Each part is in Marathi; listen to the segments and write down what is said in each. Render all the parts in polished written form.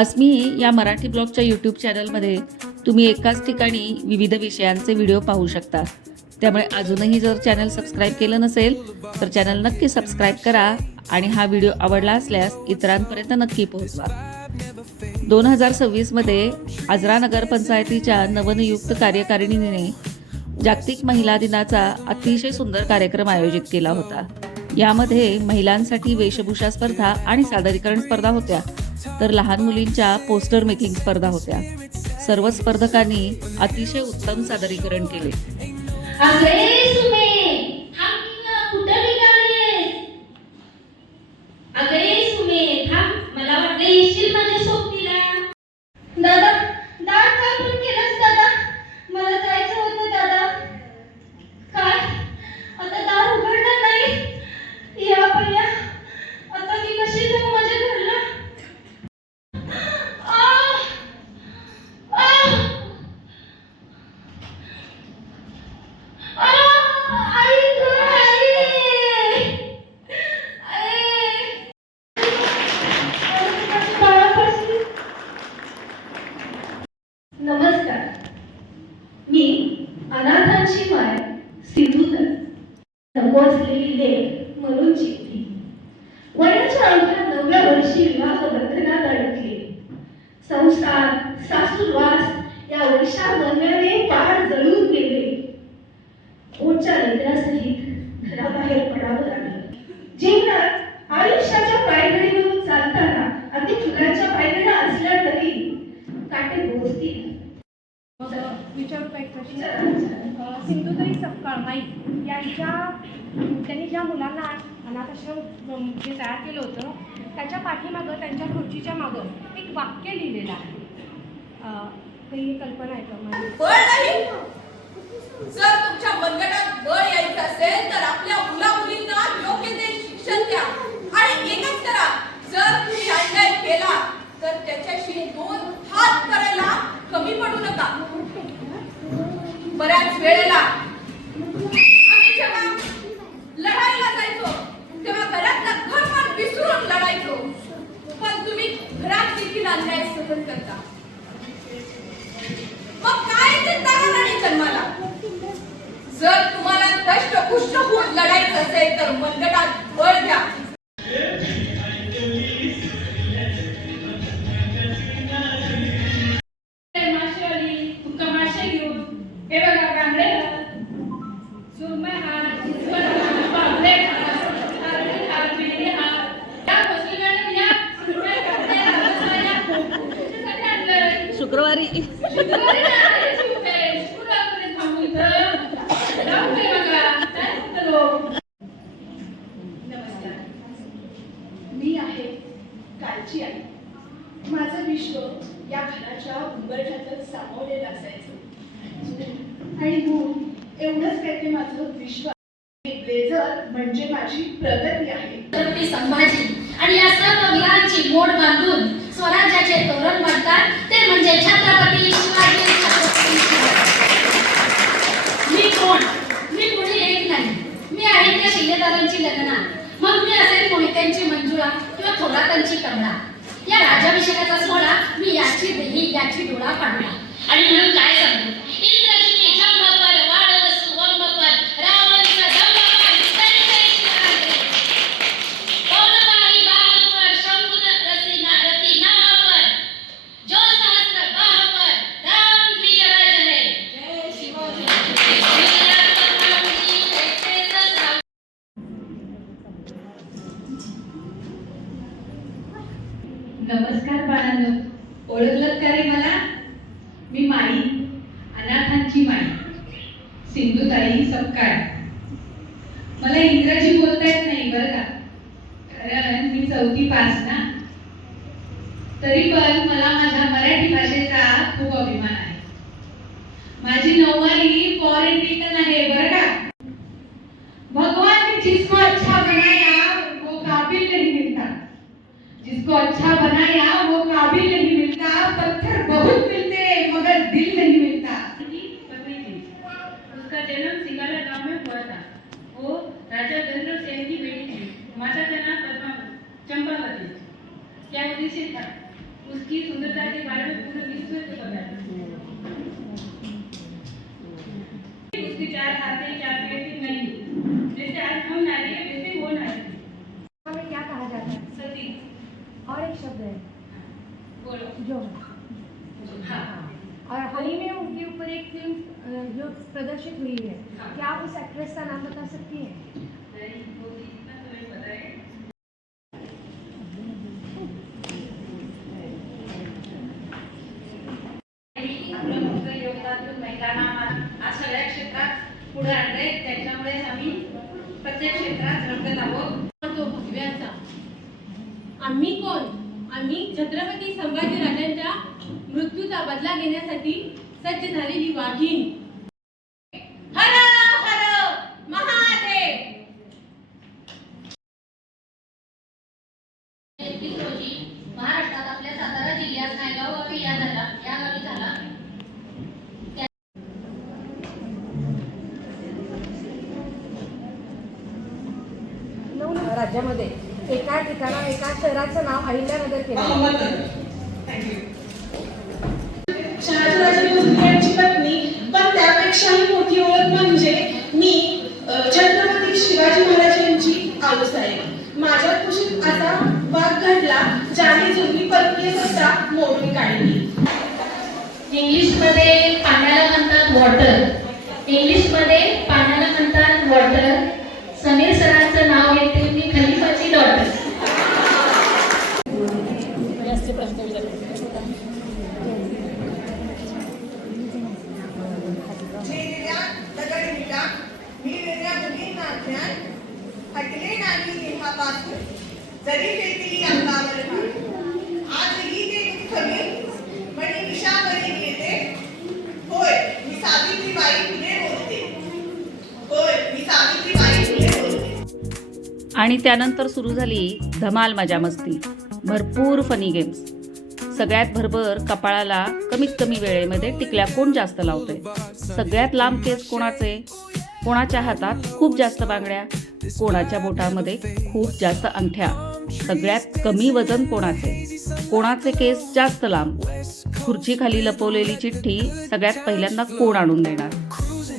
अस्मी या मराठी ब्लॉगच्या यूट्यूब चॅनलमध्ये तुम्ही एकाच ठिकाणी विविध विषयांचे व्हिडिओ पाहू शकता. त्यामुळे अजूनही जर चॅनल सबस्क्राईब केलं नसेल तर चॅनल नक्की सबस्क्राईब करा आणि हा व्हिडिओ आवडला असल्यास इतरांपर्यंत नक्की पोहोचवा. 2026 मध्ये आजरा नगरपंचायतीच्या नवनियुक्त कार्यकारिणीने जागतिक महिला दिनाचा अतिशय सुंदर कार्यक्रम आयोजित केला होता. यामध्ये महिलांसाठी वेशभूषा स्पर्धा आणि सादरीकरण स्पर्धा होत्या, तर लहान मुलींच्या पोस्टर मेकिंग स्पर्धा होत्या. सर्व स्पर्धकांनी अतिशय उत्तम सादरीकरण केले. मला वाटलं येशील माझ्या सोबतीला. दादा दाट का पण केलंस दादा? मला जायचं होतं दादा. काय आता दार उघडणार नाही? या भैया आता मी कशी जाऊ माझ्या घरला? नमस्कार, मी अनाथांची माय सिंधुताई. नकोसलेली लेक म्हणून चिठ्ठी. वयाच्या अवघ्या 9व्या वर्षी विवाह बंधनात अडकले. संसार सासूरवास या वैशाख महिन्याने पार जळून गेले. पोटच्या लेकरासहित घराबाहेर पडावं लागलं. जीवनात आयुष्याच्या पायघडीवरून चालताना अगदी फुलांच्या पायघड्या असल्या तरी काटे बोचतील. सिंधुताई सपकाळ माई यांच्या त्यांनी ज्या मुलांना अनाथाश्रम जे तयार केलं होतं त्याच्या पाठीमागं त्यांच्या खुर्चीच्या मागं एक वाक्य लिहिलेलं आहे. काही कल्पना आहे का माझी? बळ नाही. जर तुमच्या मनगटात बळ यायचं असेल तर आपल्या मुला-मुलींना योग्य ते शिक्षण द्या आणि एकच करा, जर तुम्ही अन्याय केला तर त्याच्याशी 2 हात करायला कमी पडू नका. बऱ्याच वेळेला आम्ही जेव्हा लढायला जायचो तेव्हा घरातलं घरपण विसरून लढायचो, पण तुम्ही घरात देखील अन्याय सहन करता. मग काय ते तरुणांनी जन्माला? जर तुम्हाला दष्टपुष्ट होऊन लढायचं असेल तर मनगटात बळ द्या. शुक्रवारी मी आहे कालची आई. माझं विश्व या घराच्या उंबरठ्यातच सामावलेलं असायचं. आणि मग एवढंच काय ते माझं विश्व. ब्लेझर म्हणजे माझी प्रगती आहे. छत्रपती संभाजी आणि या सर्व वीरांची मोड बांधून स्वराज्याचे तोरण बांधतात ते म्हणजे छत्रपती शिवाजी. मी कोण? मी कुणी एक नाही. मी आहे त्या शिलेदारांची लग्ना. मग मी असेल मोहित्यांची मंजुळा किंवा थोरातांची कमळा. या राज्याभिषेकाचा सोहळा मी याची देही याची डोळा पाडला. आणि म्हणून काय सांगू? इंद्रजिनी जंबपर वाडवसु वंबपर रावणच जंबपर तरी पौर्णमाही बाहपर शंभुन रती नामपर जो सहस्र बाहपर राम विजय जय जय शिवाजी. नमस्कार बाळांनो, ओळखलं का रे मला? मी माई, अनाथांची माई, सिंधुताई सपकाळ. मला इंग्रजी बोलता येत नाही बरं का, कारण मी 4थी पास ना. तरी पण मला माझ्या मराठी भाषेचा खूप अभिमान आहे. माझी 9वी फॉरेन रिटर्न आहे बरं का. भगवान ने जिसको अच्छा बनाया वो काबिल नहीं मिलता. जिसको अच्छा बनाया वो काबिल नहीं मिलता. पत्थर बहुत मिलते मगर दिल नहीं मिलता. उसका जन्म सिंगाला गांव में हुआ था. वो राजा गंधर्व सेन की बेटी थी. माता का नाम चंपावती. क्या उद्देश्य था, उसकी सुंदरता के बारे में पूरे विश्व को पता था। उसके 4 हाथ हैं, 4 पैर थे नहीं, जैसे आज हम नारी हैं वैसे वो नारी थी। हमें क्या कहा जाता है? सती। और एक शब्द है बोलो। जो हाँ। और हाल ही में उनके ऊपर एक फिल्म जो प्रदर्शित हुई है, क्या आप उस एक्ट्रेस का नाम बता सकती हैं? नहीं, वो भी इतना तो नहीं पता है। आपलं मोठं योगदान देऊन महिलांना आज सगळ्या क्षेत्रात पुढे आणलंय. त्याच्यामुळेच आम्ही प्रत्येक क्षेत्रात रंगत आहोत. तो भगव्याचा. आम्ही कोण? आम्ही छत्रपती संभाजीराजांच्या मृत्यूचा बदला घेण्यासाठी सज्ज झालेली वाघीण. हर हर महादेव. 31 रोजी महाराष्ट्रात आपल्या सातारा जिल्ह्यात नायगाव गावी या गावी झाला. राज्यामध्ये एका ठिकाणा एका शहराचं नाव अहिल्यानगर केलं. शहाजीराजे भोसले यांची पत्नी, पण त्यापेक्षाही मोठी ओळख म्हणजे मी छत्रपती शिवाजी महाराज यांची आऊस आहे. माझ्या कुशीत असा वाद घडला ज्याने जुनी परकीय सत्ता मोडून काढली. इंग्लिशमध्ये पाण्याला म्हणतात वॉटर. समीर सरांचं नाव घेते मी खलिफाची डॉटर. हटले नाही देहापासून जरी फेकली अंगावर आजही ते दुःख मी मणी विषावरी येते. होय मी सावित्रीबाई फुले बोलते. आणि त्यानंतर सुरू झाली धमाल मजा मस्ती, भरपूर फनी गेम्स. सगळ्यात भरभर कपाळाला कमीत कमी वेळेमध्ये टिकल्या कोण जास्त लावतोय, सगळ्यात लांब केस कोणाचे, कोणाच्या हातात खूप जास्त बांगड्या, कोणाच्या बोटामध्ये खूप जास्त अंगठ्या, सगळ्यात कमी वजन कोणाचे केस जास्त लांब, खुर्चीखाली लपवलेली चिठ्ठी सगळ्यात पहिल्यांदा कोण आणून देणार,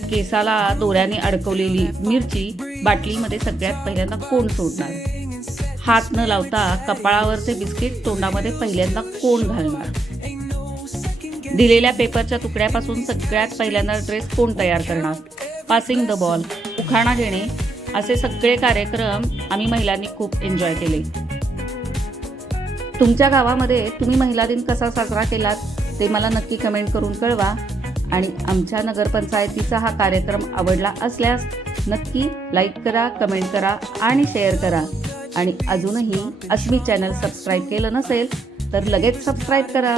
केसाला दोऱ्याने अडकवलेली मिरची बाटलीमध्ये सगळ्यात पहिल्यांदा कोण सोडणार, हात न लावता कपाळावरचे बिस्किट तोंडामध्ये पहिल्यांदा कोण घालणार, दिलेल्या पेपरच्या तुकड्यापासून सगळ्यात पहिल्यांदा ड्रेस कोण तयार करणार, पासिंग द बॉल, उखाणा घेणे, असे सगळे कार्यक्रम आम्ही महिलांनी खूप एन्जॉय केले. तुमच्या गावामध्ये तुम्ही महिला दिन कसा साजरा केलात ते मला नक्की कमेंट करून कळवा. आणि आमच्या नगरपंचायतीचा हा कार्यक्रम आवडला असल्यास नक्की लाईक करा, कमेंट करा आणि शेअर करा. आणि अजूनही अस्मी चॅनल सबस्क्राईब केलं नसेल तर लगेच सबस्क्राईब करा.